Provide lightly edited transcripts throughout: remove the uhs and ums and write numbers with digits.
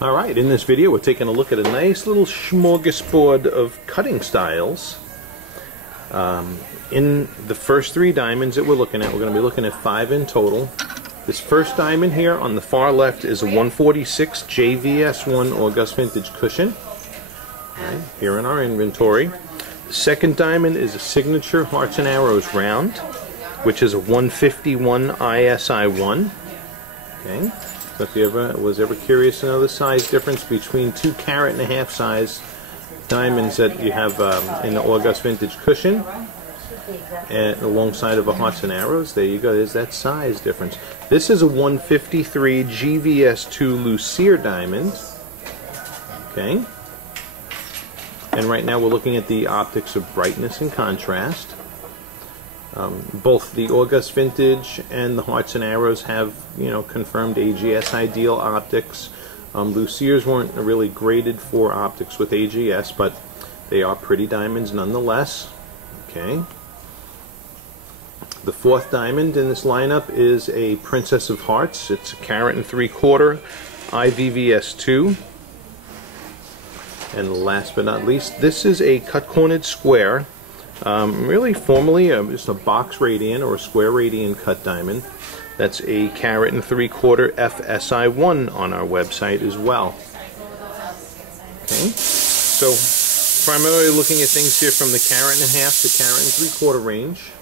Alright, in this video we're taking a look at a nice little smorgasbord of cutting styles. In the first three diamonds that we're looking at, we're going to be looking at 5 in total. This first diamond here on the far left is a 146 JVS1 August Vintage cushion. Right, here in our inventory. The second diamond is a signature Hearts and Arrows round, which is a 151 ISI1. Okay. So if you was ever curious to know the size difference between 2.5 carat size diamonds that you have in the August Vintage cushion and alongside of a Hearts and Arrows, there you go, there's that size difference. This is a 153 GVS2 Lucere diamond. Okay. And right now we're looking at the optics of brightness and contrast. Both the August Vintage and the Hearts and Arrows have, confirmed AGS ideal optics. Lucere's weren't really graded for optics with AGS, but they are pretty diamonds nonetheless. Okay. The fourth diamond in this lineup is a Princess of Hearts. It's a 1.75 carat IVVS2. And last but not least, this is a cut-cornered square. Really formally just a box radian or a square radian cut diamond. That's a 1.75 carat FSI1 on our website as well. Okay, so primarily looking at things here from the 1.5 to 1.75 range.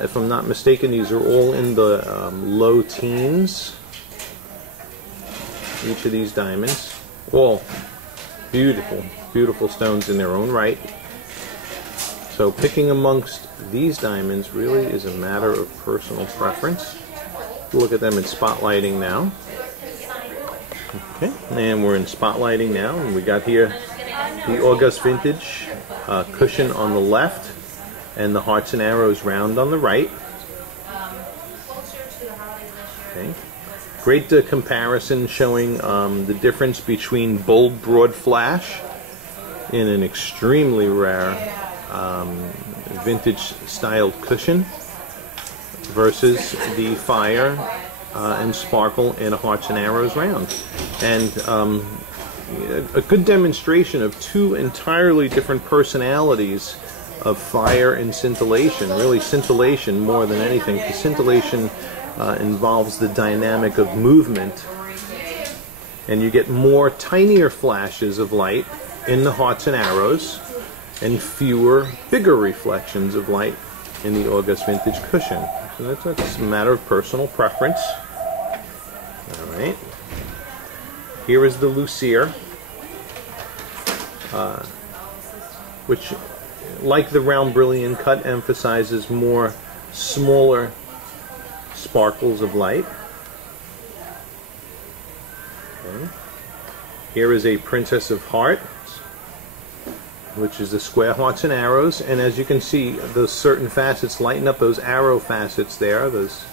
If I'm not mistaken, these are all in the low teens. Each of these diamonds, all beautiful, beautiful stones in their own right. So picking amongst these diamonds really is a matter of personal preference. Look at them in spotlighting now. Okay, and we're in spotlighting now, and we got here the August Vintage cushion on the left and the Hearts and Arrows round on the right. Okay, great comparison showing the difference between bold broad flash in an extremely rare vintage styled cushion versus the fire and sparkle in a Hearts and Arrows round. And a good demonstration of two entirely different personalities of fire and scintillation. Really scintillation more than anything, because scintillation involves the dynamic of movement, and you get more tinier flashes of light in the Hearts and Arrows and fewer, bigger reflections of light in the August Vintage cushion. So that's a matter of personal preference. Alright. Here is the Lucere, which, like the round brilliant cut, emphasizes more smaller sparkles of light. Okay. Here is a Princess of Hearts, which is the square Hearts and Arrows, and as you can see, those certain facets lighten up those arrow facets there, those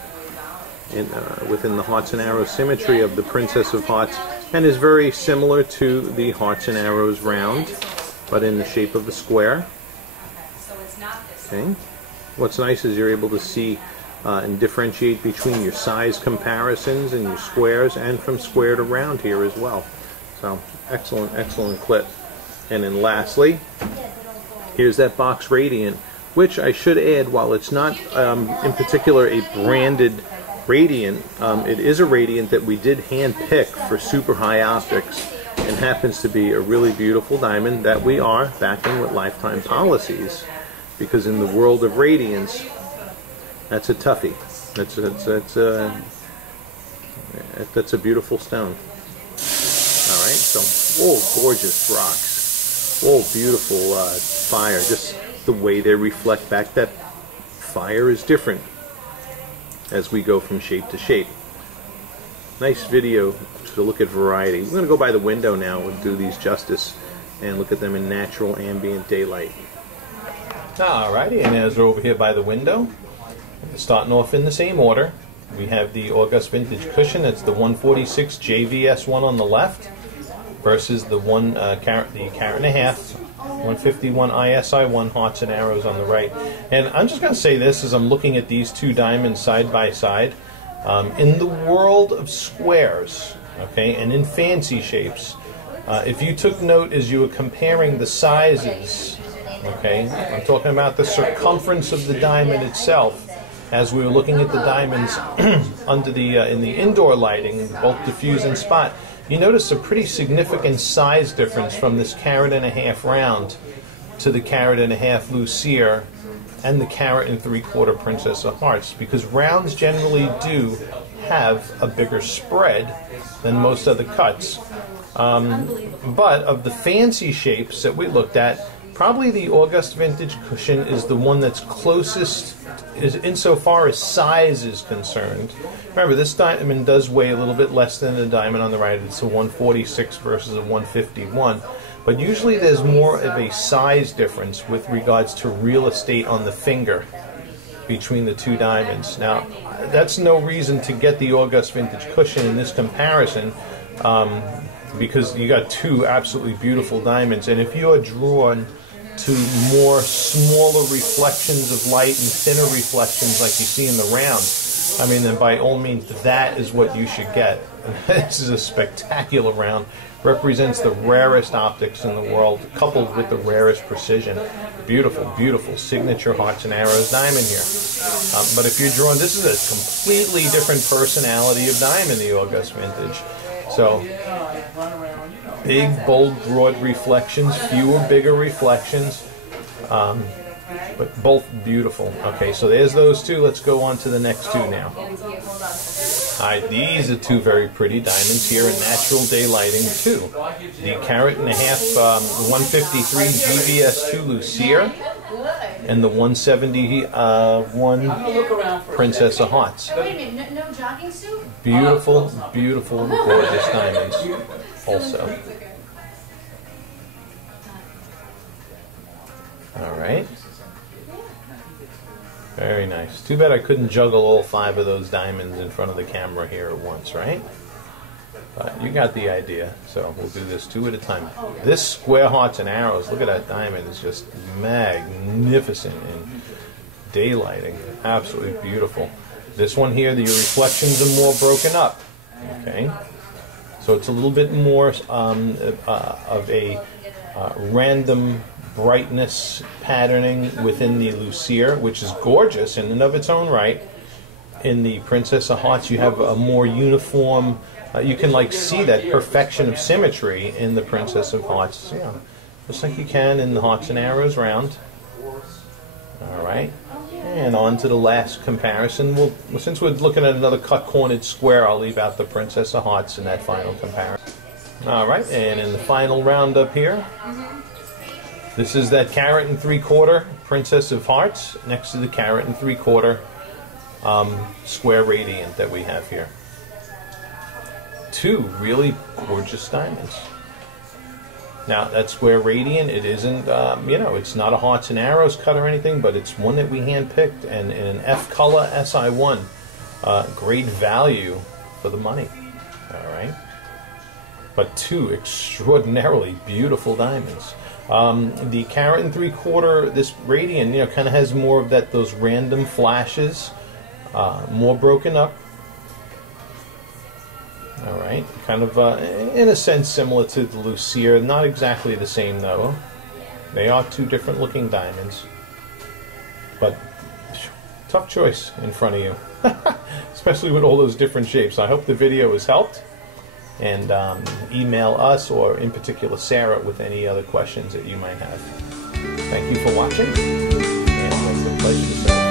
within the Hearts and Arrows symmetry of the Princess of Hearts, and is very similar to the Hearts and Arrows round, but in the shape of a square. Okay. What's nice is you're able to see and differentiate between your size comparisons and your squares, and from square to round here as well. So excellent, excellent clip. And then lastly, here's that box radiant, which I should add, while it's not in particular a branded radiant, it is a radiant that we did hand pick for super high optics, and happens to be a really beautiful diamond that we are backing with lifetime policies, because in the world of radiance, that's a toughie. That's a beautiful stone. All right, so oh, gorgeous rocks. Oh, beautiful fire. Just the way they reflect back, that fire is different as we go from shape to shape. Nice video to look at variety. We're going to go by the window now and do these justice and look at them in natural ambient daylight. Alrighty, and as we're over here by the window, starting off in the same order, we have the August Vintage cushion. It's the 146 JVS1 on the left, versus the 1.5 carat 151 ISI1 Hearts and Arrows on the right. And I'm just going to say this as I'm looking at these two diamonds side by side. In the world of squares, okay, and in fancy shapes. If you took note as you were comparing the sizes, okay, I'm talking about the circumference of the diamond itself. As we were looking at the diamonds under the in the indoor lighting, both diffuse and spot, you notice a pretty significant size difference from this 1.5 carat round to the 1.5 carat Lucere and the 1.75 carat Princess of Hearts, because rounds generally do have a bigger spread than most other cuts. But of the fancy shapes that we looked at, probably the August Vintage cushion is the one that's closest insofar as size is concerned. Remember, this diamond does weigh a little bit less than the diamond on the right. It's a 146 versus a 151. But usually there's more of a size difference with regards to real estate on the finger between the two diamonds. Now, that's no reason to get the August Vintage cushion in this comparison, because you got two absolutely beautiful diamonds. And if you are drawn to more smaller reflections of light and thinner reflections like you see in the round, I mean, then by all means, that is what you should get. This is a spectacular round. Represents the rarest optics in the world, coupled with the rarest precision. Beautiful, beautiful signature hearts and arrows diamond here. But if you're drawn, this is a completely different personality of diamond, the August Vintage. So, big, bold, broad reflections, fewer, bigger reflections, but both beautiful. Okay, so there's those two. Let's go on to the next two now. Alright, these are two very pretty diamonds here in natural day lighting too. The 1.5 carat 153 GVS2 Lucere and the 171 Princess of Hearts. Beautiful, beautiful, gorgeous diamonds also. Alright. Very nice. Too bad I couldn't juggle all 5 of those diamonds in front of the camera here at once, right? But you got the idea, so we'll do this 2 at a time. This square hearts and arrows, look at that diamond, it's just magnificent in daylighting. Absolutely beautiful. This one here, the reflections are more broken up. Okay, so it's a little bit more of a random brightness patterning within the Lucere, which is gorgeous in and of its own right. In the Princess of Hearts, you have a more uniform. You can like see that perfection of symmetry in the Princess of Hearts. Yeah, just like you can in the Hearts and Arrows round. All right. And on to the last comparison. Since we're looking at another cut-cornered square, I'll leave out the Princess of Hearts in that final comparison. All right, and in the final roundup here, this is that 1.75 carat Princess of Hearts next to the 1.75 carat square radiant that we have here. Two really gorgeous diamonds. Now, that square radiant, it isn't, you know, it's not a Hearts and Arrows cut or anything, but it's one that we hand-picked, and in an F-color SI1. Great value for the money, all right? But two extraordinarily beautiful diamonds. The 1.75 carat, this radiant, you know, kind of has more of those random flashes, more broken up. All right, kind of, in a sense, similar to the Lucere. Not exactly the same, though. They are two different looking diamonds. But, tough choice in front of you. Especially with all those different shapes. I hope the video has helped. And email us, or in particular Sarah, with any other questions that you might have. Thank you for watching. And it's a pleasure to say